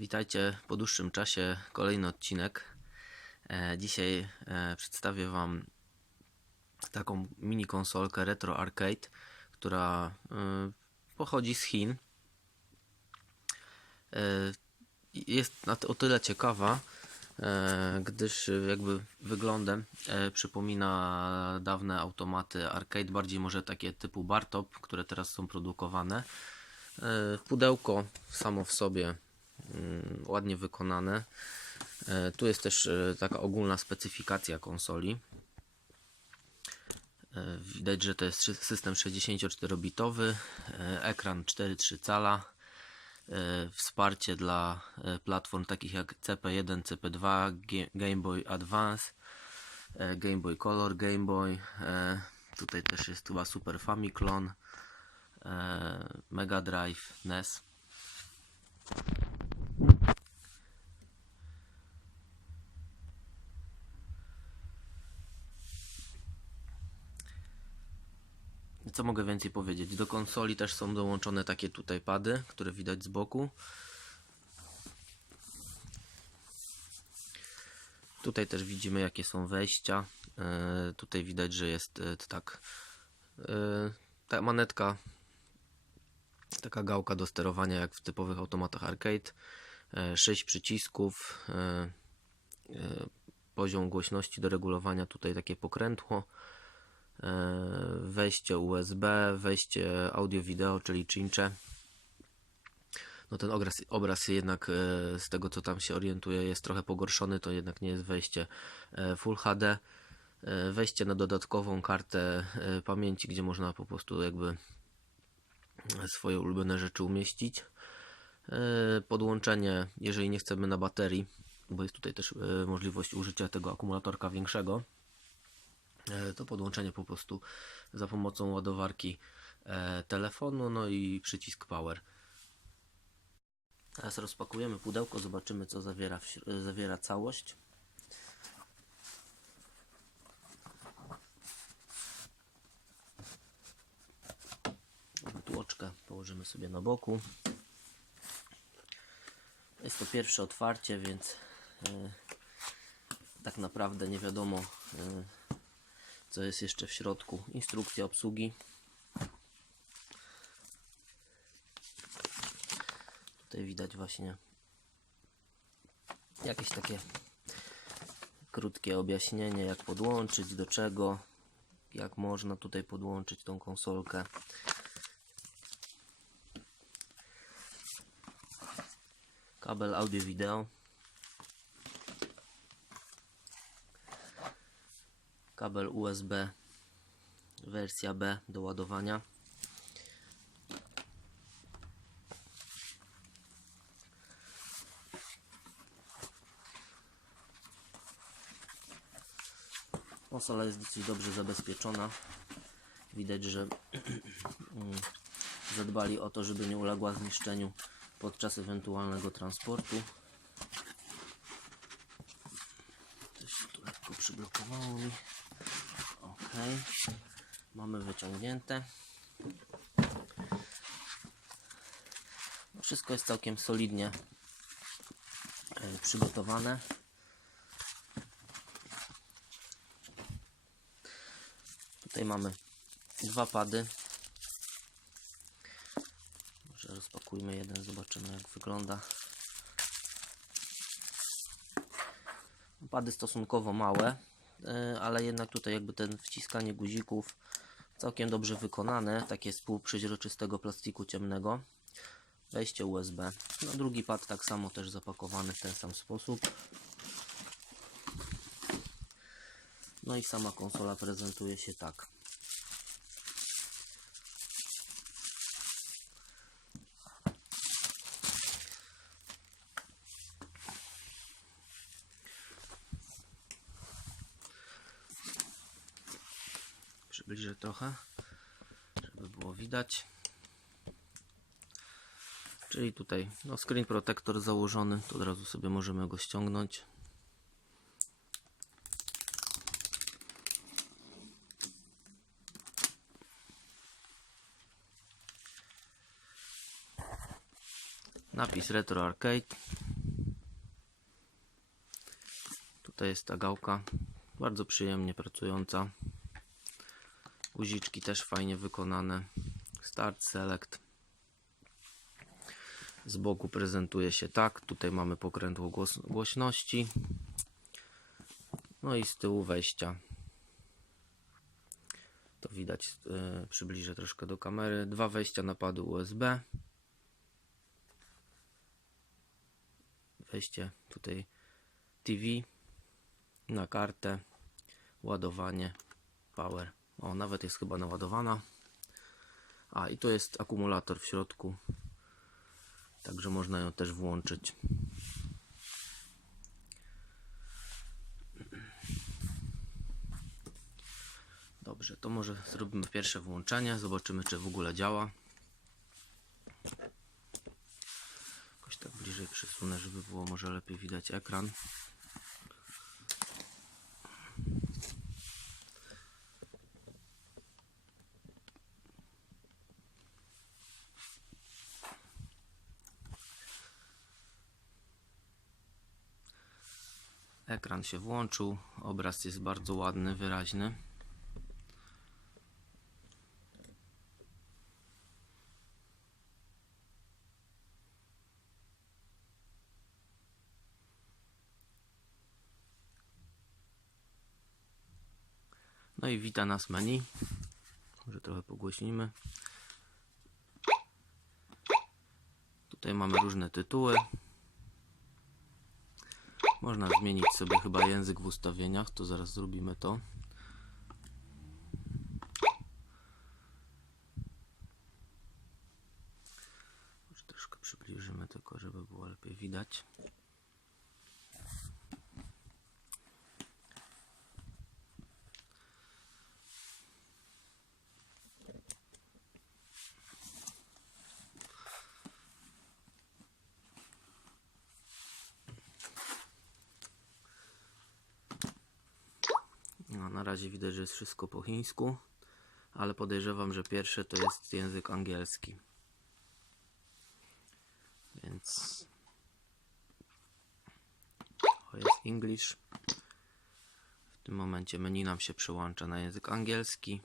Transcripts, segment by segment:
Witajcie po dłuższym czasie, kolejny odcinek. E, dzisiaj e, przedstawię Wam taką mini konsolkę Retro Arcade, która e, pochodzi z Chin. Jest o tyle ciekawa, gdyż jakby wyglądem przypomina dawne automaty arcade, bardziej może takie typu Bartop, które teraz są produkowane. Pudełko samo w sobie ładnie wykonane. E, Tu jest też e, taka ogólna specyfikacja konsoli. E, Widać, że to jest system 64-bitowy, e, ekran 4,3 cala, wsparcie dla platform takich jak CP1, CP2, Ga- Game Boy Advance, Game Boy Color, Game Boy. Tutaj też jest chyba Super Famiclone, Mega Drive, NES. Co mogę więcej powiedzieć? Do konsoli też są dołączone takie tutaj pady, które widać z boku. Tutaj też widzimy jakie są wejścia. E, tutaj widać, że jest to tak e, ta manetka taka gałka do sterowania jak w typowych automatach arcade. 6 przycisków. e, e, Poziom głośności do regulowania tutaj takie pokrętło wejście USB, wejście audio-wideo, czyli cincze. No ten obraz, obraz jednak e, z tego co tam się orientuję jest trochę pogorszony, to jednak nie jest wejście e, Full HD. E, Wejście na dodatkową kartę e, pamięci, gdzie można po prostu jakby swoje ulubione rzeczy umieścić. E, Podłączenie, jeżeli nie chcemy na baterii, bo jest tutaj też e, możliwość użycia tego akumulatorka większego, e, to podłączenie po prostu za pomocą ładowarki e, telefonu, no i przycisk power. Teraz rozpakujemy pudełko, zobaczymy co zawiera, zawiera całość. Tłoczkę położymy sobie na boku. Jest to pierwsze otwarcie, więc e, tak naprawdę nie wiadomo co jest jeszcze w środku. Instrukcja obsługi. Tutaj widać właśnie jakieś takie krótkie objaśnienie, jak podłączyć, do czego, jak można tutaj podłączyć tą konsolkę. Kabel audio-wideo. Kabel USB wersja B do ładowania. Konsola jest dosyć dobrze zabezpieczona. Widać, że mm, zadbali o to, żeby nie uległa zniszczeniu podczas ewentualnego transportu. Coś tu lekko przyblokowało mi. Ok. Mamy wyciągnięte. Wszystko jest całkiem solidnie e, przygotowane. Tutaj mamy dwa pady. Może rozpakujmy jeden, zobaczymy jak wygląda. Pady stosunkowo małe, ale jednak tutaj jakby ten wciskanie guzików całkiem dobrze wykonane, takie z półprzeźroczystego plastiku ciemnego. Wejście USB. No drugi pad tak samo też zapakowany w ten sam sposób. No i sama konsola prezentuje się tak. zbliżę trochę, żeby było widać. Czyli tutaj no screen protector założony, to od razu sobie możemy go ściągnąć. Napis Retro Arcade. Tutaj jest ta gałka, bardzo przyjemnie pracująca. Guziczki też fajnie wykonane. Start, select. Z boku prezentuje się tak. Tutaj mamy pokrętło głos głośności. No i z tyłu wejścia. To widać, yy, przybliżę troszkę do kamery. Dwa wejścia napadu USB. Wejście tutaj TV na kartę, ładowanie, power. O, nawet jest chyba naładowana. A i to jest akumulator w środku, także można ją też włączyć. Dobrze, to może zrobimy pierwsze włączenie, zobaczymy czy w ogóle działa. Jakoś tak bliżej przysunę, żeby było może lepiej widać ekran. Ekran się włączył, obraz jest bardzo ładny, wyraźny. No i wita nas menu. Może trochę pogłośnimy. Tutaj mamy różne tytuły. Można zmienić sobie chyba język w ustawieniach, to zaraz zrobimy to. Może troszkę przybliżymy tylko, żeby było lepiej widać. No, na razie widać, że jest wszystko po chińsku, ale podejrzewam, że pierwsze to jest język angielski. Więc to jest English. W tym momencie menu nam się przełącza na język angielski.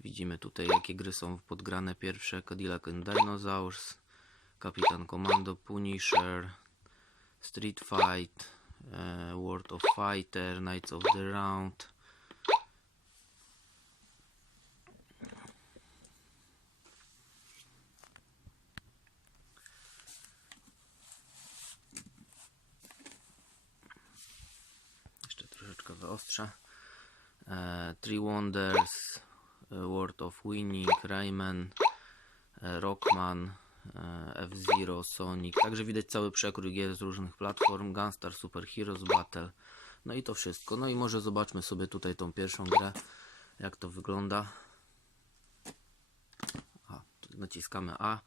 Widzimy tutaj, jakie gry są podgrane pierwsze. Cadillac and Dinosaurs, Kapitan Commando, Punisher, Street Fight, e, World of Fighter, Knights of the Round. Jeszcze wyostrzę. E, Three Wonders, e, World of Winning, Rayman, e, Rockman, e, F-Zero, Sonic. Także widać cały przekrój gier z różnych platform. Gunstar, Super Heroes Battle. No i to wszystko. No i może zobaczmy sobie tutaj tą pierwszą grę, jak to wygląda. A, naciskamy A,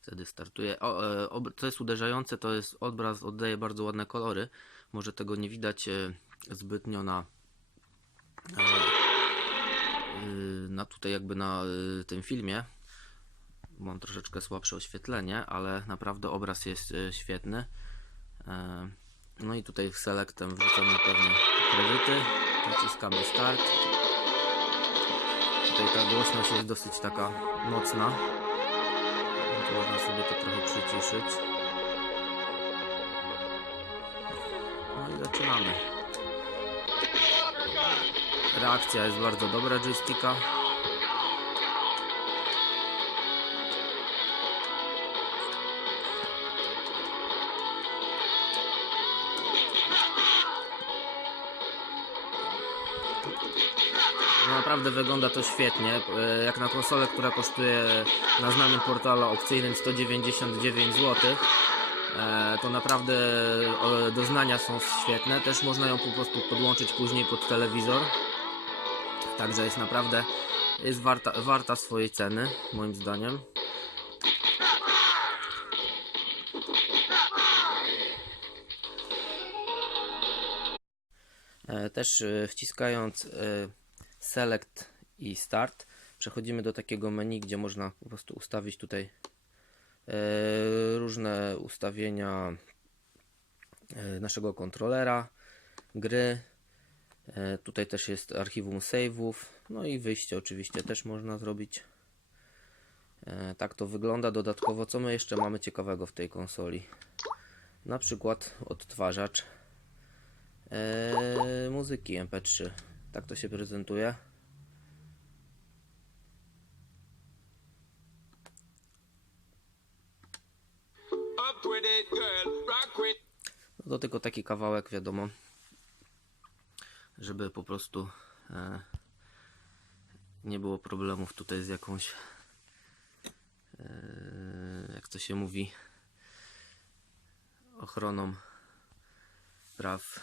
wtedy startuje. O, e, co jest uderzające, to jest obraz oddaje bardzo ładne kolory. Może tego nie widać e, zbytnio na y, na tutaj jakby na y, tym filmie. Mam troszeczkę słabsze oświetlenie, ale naprawdę obraz jest y, świetny. E, No i tutaj selectem wrzucamy pewne kredyty. Naciskamy start. Tutaj ta głośność jest dosyć taka mocna. Więc można sobie to trochę przyciszyć. No i zaczynamy. Reakcja jest bardzo dobra joysticka. No naprawdę wygląda to świetnie. E, Jak na konsolę, która kosztuje na znanym portalu aukcyjnym 199 zł, to naprawdę e, doznania są świetne. Też można ją po prostu podłączyć później pod telewizor. Także jest naprawdę jest warta, warta swojej ceny, moim zdaniem. E, Też e, wciskając e, Select i Start przechodzimy do takiego menu, gdzie można po prostu ustawić tutaj e, różne ustawienia e, naszego kontrolera. gry. E, tutaj też jest archiwum save'ów. No i wyjście oczywiście też można zrobić. E, tak to wygląda. Dodatkowo, co my jeszcze mamy ciekawego w tej konsoli? Na przykład odtwarzacz e, muzyki MP3. Tak to się prezentuje. To tylko taki kawałek, wiadomo, żeby po prostu e, nie było problemów tutaj z jakąś, e, jak to się mówi, ochroną praw.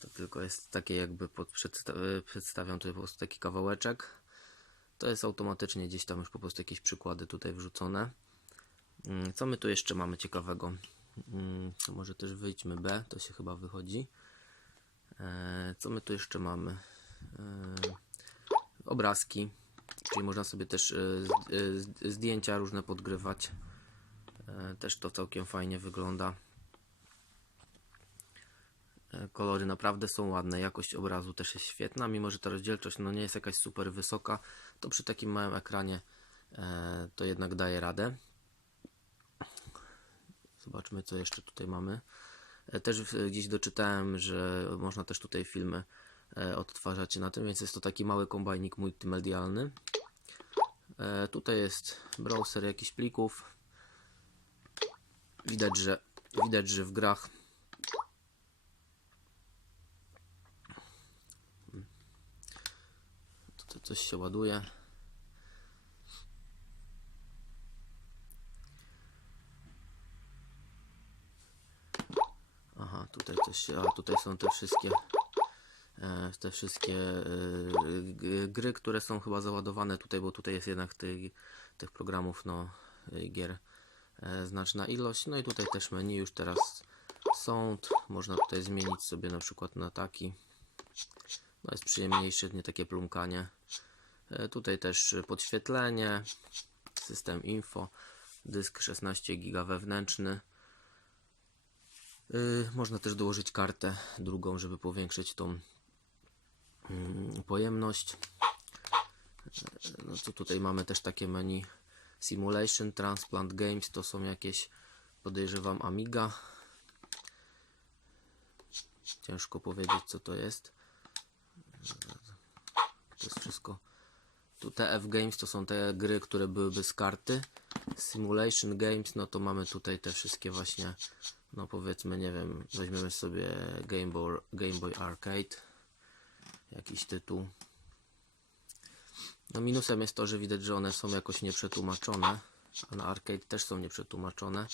To tylko jest takie jakby pod przedsta e, przedstawiam tutaj po prostu taki kawałeczek. To jest automatycznie gdzieś tam już po prostu jakieś przykłady tutaj wrzucone. Mm, Co my tu jeszcze mamy ciekawego? Mm, może też wyjdźmy B, to się chyba wychodzi. E, Co my tu jeszcze mamy? E, Obrazki, czyli można sobie też e, zdjęcia różne podgrywać. Też to całkiem fajnie wygląda. Kolory naprawdę są ładne, jakość obrazu też jest świetna, mimo że ta rozdzielczość no nie jest jakaś super wysoka, to przy takim małym ekranie to jednak daje radę. Zobaczmy, co jeszcze tutaj mamy. E, Też w- gdzieś doczytałem, że można też tutaj filmy e, odtwarzać na tym, więc jest to taki mały kombajnik multimedialny. E, Tutaj jest browser jakichś plików. Widać, że widać, że w grach tutaj coś się ładuje. Tutaj się, a tutaj są te wszystkie e, te wszystkie e, gry, które są chyba załadowane tutaj, bo tutaj jest jednak tych, tych programów, no, i gier e, znaczna ilość. No i tutaj też menu już teraz sound, można tutaj zmienić sobie na przykład na taki. No jest przyjemniejsze, nie takie plumkanie. E, Tutaj też podświetlenie, system info, dysk 16 GB wewnętrzny. Yy, można też dołożyć kartę drugą, żeby powiększyć tą mm, pojemność. Yy, No co tutaj mamy też takie menu Simulation, Transplant Games, to są jakieś podejrzewam Amiga. Ciężko powiedzieć co to jest. To jest wszystko. Tu TF Games to są te gry, które byłyby z karty. Simulation Games, no to mamy tutaj te wszystkie właśnie, no powiedzmy, nie wiem, weźmiemy sobie Game Boy, Game Boy Arcade, jakiś tytuł. No minusem jest to, że widać, że one są jakoś nieprzetłumaczone, a na arcade też są nieprzetłumaczone.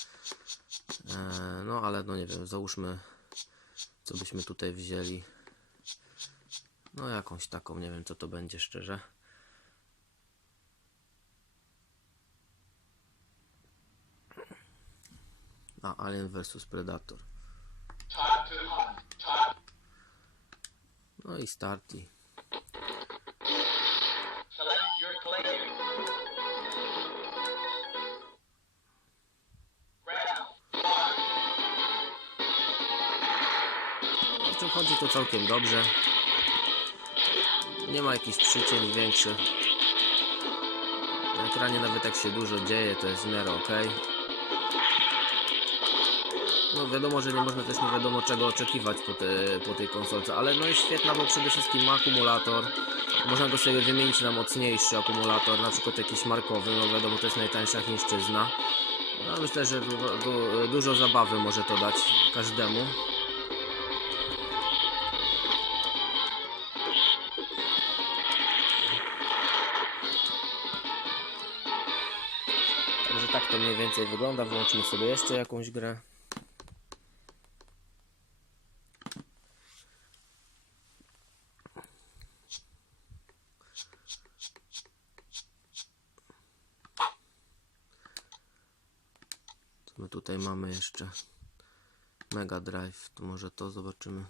E, no ale no nie wiem, załóżmy, co byśmy tutaj wzięli. No jakąś taką, nie wiem co to będzie szczerze. A, Alien vs Predator. No i starti. Czym chodzi to całkiem dobrze. Nie ma jakichś przycięć większych. Na ekranie nawet jak się dużo dzieje, to jest w miarę ok. No wiadomo, że nie można też nie wiadomo czego oczekiwać po, te, po tej konsolce, ale no jest świetna, bo przede wszystkim ma akumulator. Można go sobie wymienić na mocniejszy akumulator, na przykład jakiś markowy, no wiadomo to jest najtańsza chińszczyzna. No myślę, że du, du, dużo zabawy może to dać każdemu. Także tak to mniej więcej wygląda. Wyłączymy sobie jeszcze jakąś grę. Co my tutaj mamy jeszcze? Mega Drive. To może to zobaczymy.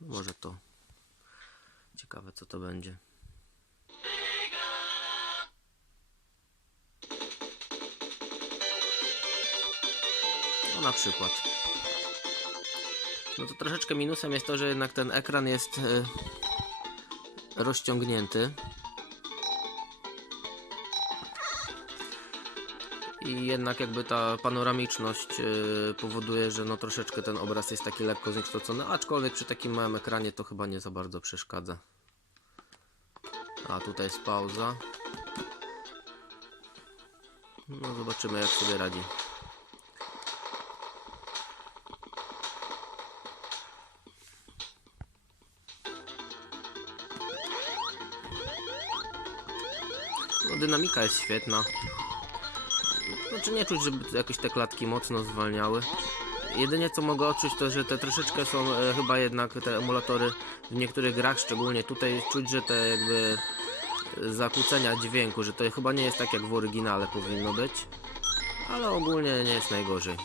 Może to. Ciekawe co to będzie. No na przykład. No to troszeczkę minusem jest to, że jednak ten ekran jest e, rozciągnięty. I jednak jakby ta panoramiczność e, powoduje, że no troszeczkę ten obraz jest taki lekko zniekształcony, aczkolwiek przy takim małym ekranie to chyba nie za bardzo przeszkadza. A tutaj jest pauza. No zobaczymy jak sobie radzi. No, dynamika jest świetna. Znaczy nie czuć, żeby jakoś te klatki mocno zwalniały. Jedynie co mogę odczuć to, że te troszeczkę są e, chyba jednak te emulatory w niektórych grach, szczególnie tutaj czuć, że te jakby e, zakłócenia dźwięku, że to chyba nie jest tak jak w oryginale powinno być. Ale ogólnie nie jest najgorzej.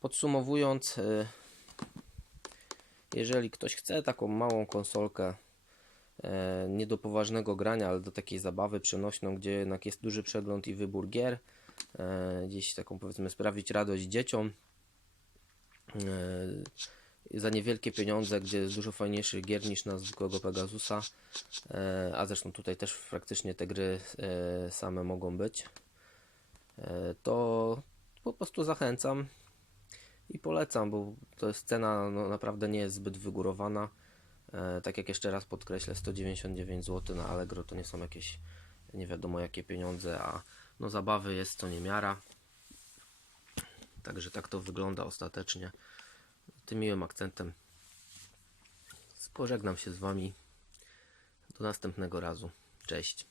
Podsumowując, e, jeżeli ktoś chce taką małą konsolkę nie do poważnego grania, ale do takiej zabawy przenośną, gdzie jednak jest duży przegląd i wybór gier, e, gdzieś taką powiedzmy sprawić radość dzieciom e, za niewielkie pieniądze, gdzie jest dużo fajniejszych gier niż na zwykłego Pegasusa, e, a zresztą tutaj też praktycznie te gry e, same mogą być, e, to po prostu zachęcam i polecam, bo to jest cena no, naprawdę nie jest zbyt wygórowana. E, tak jak jeszcze raz podkreślę, 199 zł na Allegro to nie są jakieś nie wiadomo jakie pieniądze, a no zabawy jest to niemiara. Także tak to wygląda ostatecznie. Tym miłym akcentem pożegnam się z Wami. Do następnego razu. Cześć.